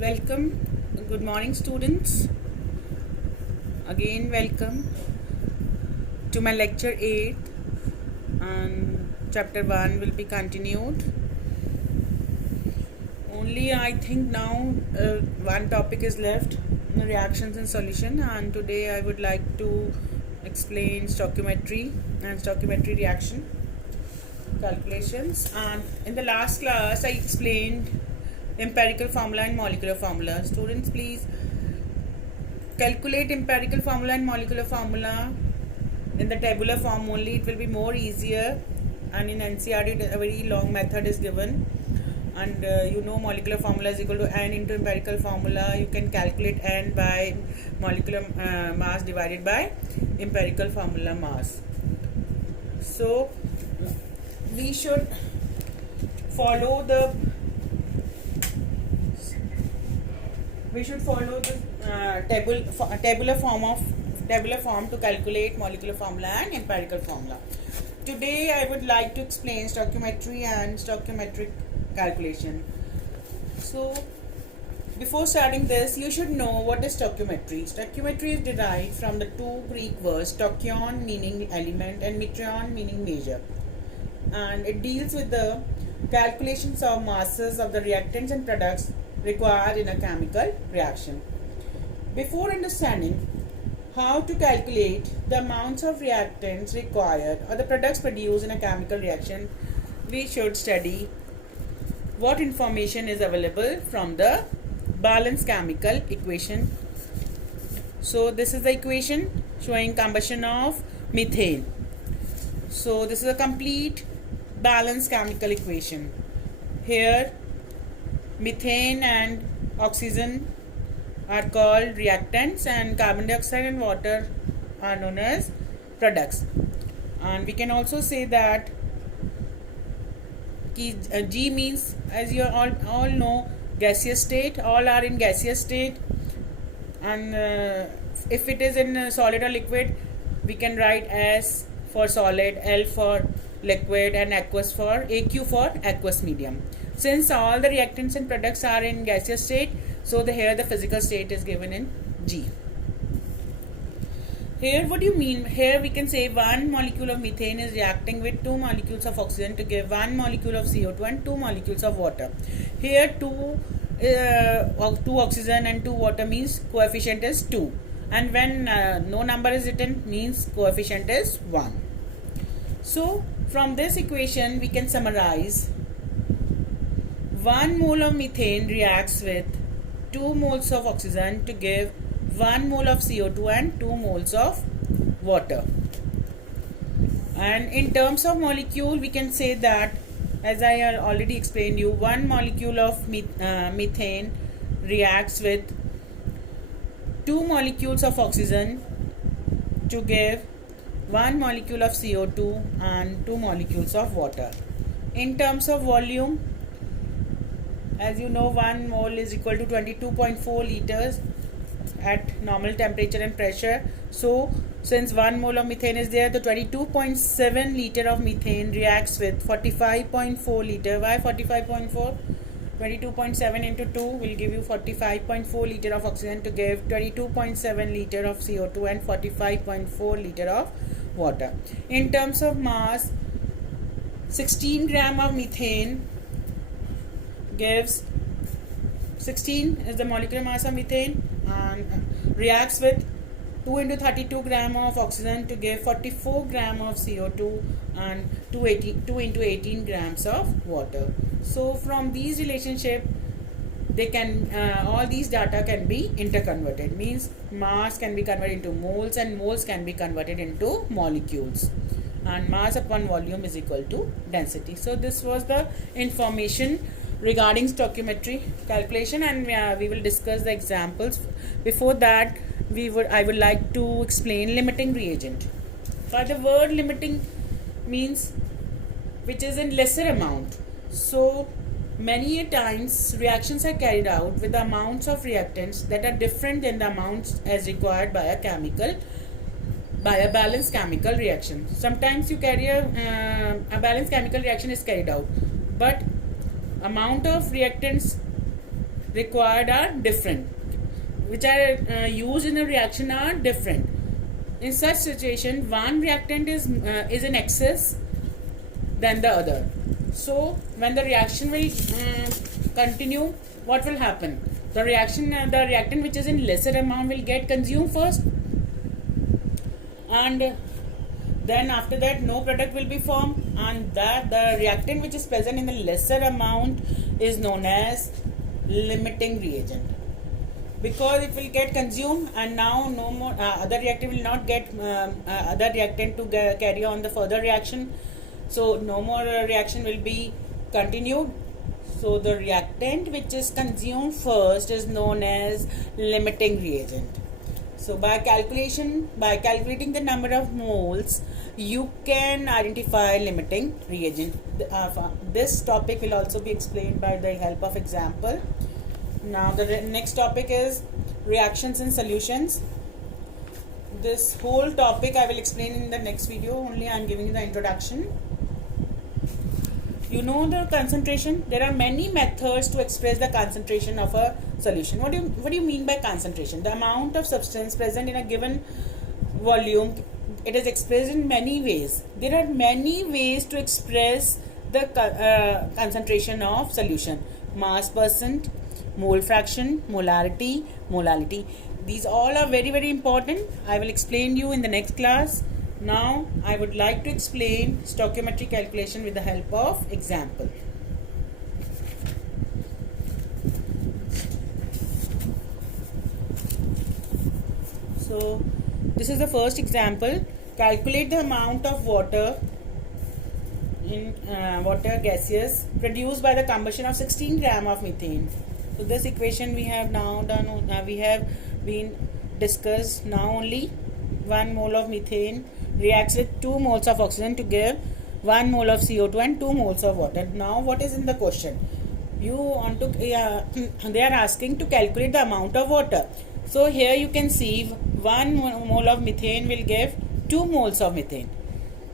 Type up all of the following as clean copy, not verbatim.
Welcome, good morning, students. Again, welcome to my lecture 8, and chapter 1 will be continued. Only I think now one topic is left, reactions and solution, and today I would like to explain stoichiometry and stoichiometry reaction calculations. And in the last class, I explained empirical formula and molecular formula. Students, please calculate empirical formula and molecular formula in the tabular form only. It will be more easier, and in NCERT a very long method is given, and molecular formula is equal to n into empirical formula. You can calculate n by molecular mass divided by empirical formula mass. So we should follow the tabular form to calculate molecular formula and empirical formula. Today I would like to explain stoichiometry and stoichiometric calculation. So before starting this, you should know what is stoichiometry. Stoichiometry is derived from the two Greek words stoichion meaning element and metron meaning measure, and it deals with the calculations of masses of the reactants and products required in a chemical reaction. Before understanding how to calculate the amounts of reactants required or the products produced in a chemical reaction, we should study what information is available from the balanced chemical equation. So this is the equation showing combustion of methane. So this is a complete balanced chemical equation. Here methane and oxygen are called reactants, and carbon dioxide and water are known as products. And we can also say that G means, as you all know, gaseous state. All are in gaseous state, and if it is in solid or liquid, we can write S for solid, L for liquid, and aqueous for AQ for aqueous medium. Since all the reactants and products are in gaseous state, so here the physical state is given in G. Here, what do you mean? Here we can say one molecule of methane is reacting with two molecules of oxygen to give one molecule of CO2 and two molecules of water. Here two oxygen and two water means coefficient is 2, and when no number is written means coefficient is 1. So from this equation we can summarize 1 mole of methane reacts with 2 moles of oxygen to give 1 mole of CO2 and 2 moles of water. And in terms of molecule, we can say that, as I already explained you, 1 molecule of methane reacts with 2 molecules of oxygen to give 1 molecule of CO2 and 2 molecules of water. In terms of volume, as you know, 1 mole is equal to 22.4 liters at normal temperature and pressure. So since 1 mole of methane is there, the 22.7 liter of methane reacts with 45.4 liter. Why 45.4? 22.7 into 2 will give you 45.4 liter of oxygen to give 22.7 liter of CO2 and 45.4 liter of water. In terms of mass, 16 gram of methane gives 16 is the molecular mass of methane, and reacts with 2 into 32 gram of oxygen to give 44 gram of CO2 and 2 into 18 grams of water. So from these relationship, they can all these data can be interconverted, means mass can be converted into moles and moles can be converted into molecules, and mass upon volume is equal to density. So this was the information regarding stoichiometry calculation, and we will discuss the examples. Before that, I would like to explain limiting reagent. For the word limiting means which is in lesser amount. So many times reactions are carried out with the amounts of reactants that are different than the amounts as required by a balanced chemical reaction. Sometimes you carry a balanced chemical reaction is carried out, but amount of reactants required are different, which are used in a reaction are different. In such situation, one reactant is in excess than the other. So when the reaction will continue, what will happen? The reactant which is in lesser amount will get consumed first, and then after that no product will be formed, and that the reactant which is present in the lesser amount is known as limiting reagent, because it will get consumed and now no more other reactant will not get other reactant to carry on the further reaction, so no more reaction will be continued. So the reactant which is consumed first is known as limiting reagent. So by calculating the number of moles, you can identify limiting reagent. This topic will also be explained by the help of example. Now the next topic is reactions in solutions. This whole topic I will explain in the next video, only I am giving you the introduction. You know the concentration. There are many methods to express the concentration of a solution. What do you mean by concentration? The amount of substance present in a given volume. It is expressed in many ways. There are many ways to express the concentration of solution. Mass percent, mole fraction, molarity, molality. These all are very, very important. I will explain you in the next class. Now I would like to explain stoichiometric calculation with the help of example. So this is the first example. Calculate the amount of water in water gaseous produced by the combustion of 16 gram of methane. So this equation we have now done. We have been discussed. Now only 1 mole of methane reacts with 2 moles of oxygen to give 1 mole of CO2 and 2 moles of water. Now what is in the question? You want to they are asking to calculate the amount of water. So here you can see 1 mole of methane will give 2 moles of methane.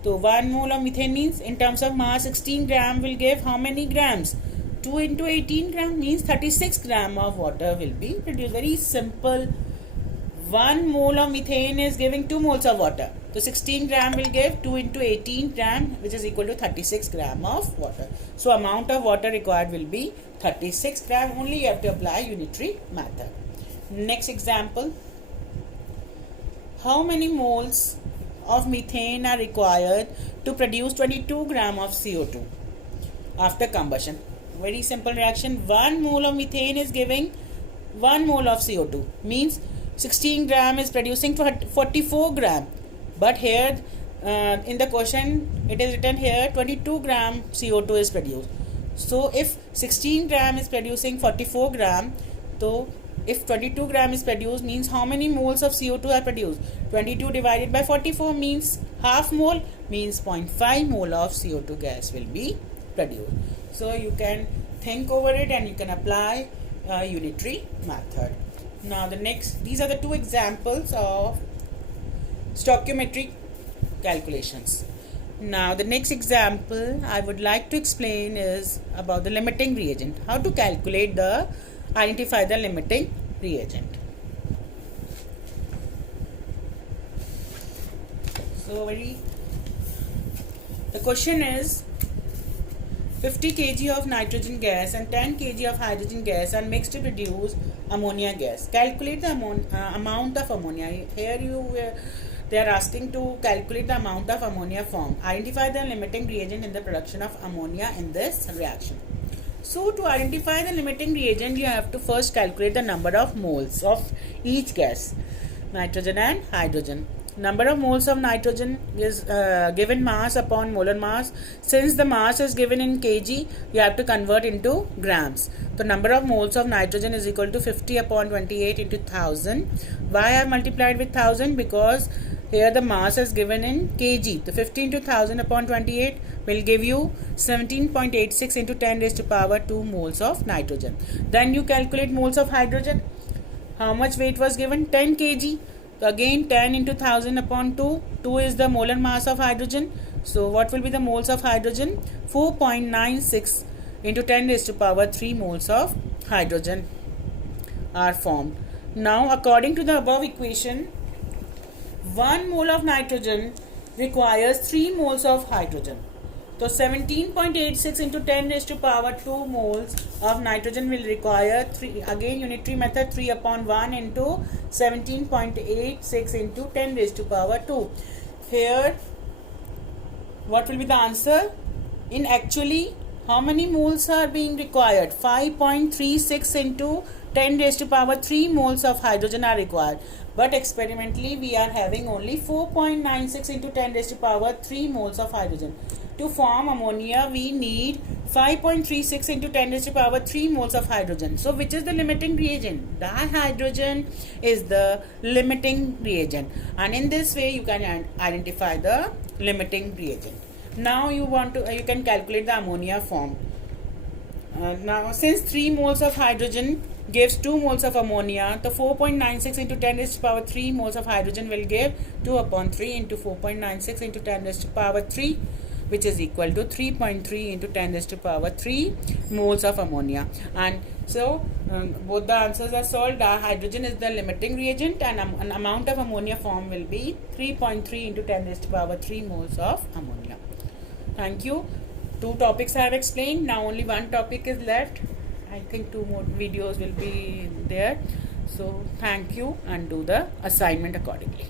So 1 mole of methane means in terms of mass 16 gram will give how many grams? 2 into 18 gram means 36 gram of water will be produced. Very simple. 1 mole of methane is giving 2 moles of water. So 16 gram will give 2 into 18 gram, which is equal to 36 gram of water. So amount of water required will be 36 gram. Only you have to apply unitary method. Next example. How many moles of methane are required to produce 22 gram of CO2 after combustion? Very simple reaction. 1 mole of methane is giving 1 mole of CO2. Means 16 gram is producing 44 gram. But here in the question it is written here 22 gram CO2 is produced. So if 16 gram is producing 44 gram, so if 22 gram is produced means how many moles of CO2 are produced? 22 divided by 44 means half mole, means 0.5 mole of CO2 gas will be produced. So you can think over it and you can apply unitary method. Now these are the two examples of stoichiometric calculations. Now the next example I would like to explain is about the limiting reagent. How to identify the limiting reagent. So the question is 50 kg of nitrogen gas and 10 kg of hydrogen gas are mixed to produce ammonia gas. Calculate the amount of ammonia. Here they are asking to calculate the amount of ammonia formed. Identify the limiting reagent in the production of ammonia in this reaction. So to identify the limiting reagent, you have to first calculate the number of moles of each gas, nitrogen and hydrogen. Number of moles of nitrogen is given mass upon molar mass. Since the mass is given in kg, you have to convert into grams. The number of moles of nitrogen is equal to 50 upon 28 into 1000. Why I have multiplied with 1000? Because here the mass is given in kg. The 50 into 1000 upon 28 will give you 17.86 into 10 raised to power 2 moles of nitrogen. Then you calculate moles of hydrogen. How much weight was given? 10 kg. So again 10 into 1000 upon 2. 2 is the molar mass of hydrogen. So what will be the moles of hydrogen? 4.96 into 10 raised to power 3 moles of hydrogen. are formed. Now, according to the above equation, 1 mole of nitrogen requires 3 moles of hydrogen. So 17.86 into 10 raised to power 2 moles of nitrogen will require 3, again unitary method, 3 upon 1 into 17.86 into 10 raised to power 2. Here, what will be the answer? In actually, how many moles are being required? 5.36 into 10 raised to power 3 moles of hydrogen are required. But experimentally, we are having only 4.96 into 10 raised to power 3 moles of hydrogen. To form ammonia, we need 5.36 into 10 raised to power 3 moles of hydrogen. So, which is the limiting reagent? Dihydrogen is the limiting reagent. And in this way, you can identify the limiting reagent. Now, you can calculate the ammonia form. Now, since 3 moles of hydrogen gives 2 moles of ammonia, the 4.96 into 10 raised to power 3 moles of hydrogen will give 2 upon 3 into 4.96 into 10 raised to power 3, which is equal to 3.3 into 10 raised to power 3 moles of ammonia. And so, both the answers are solved. Hydrogen is the limiting reagent, and an amount of ammonia form will be 3.3 into 10 raised to power 3 moles of ammonia. Thank you. 2 topics I have explained. Now only 1 topic is left. I think 2 more videos will be there. So thank you, and do the assignment accordingly.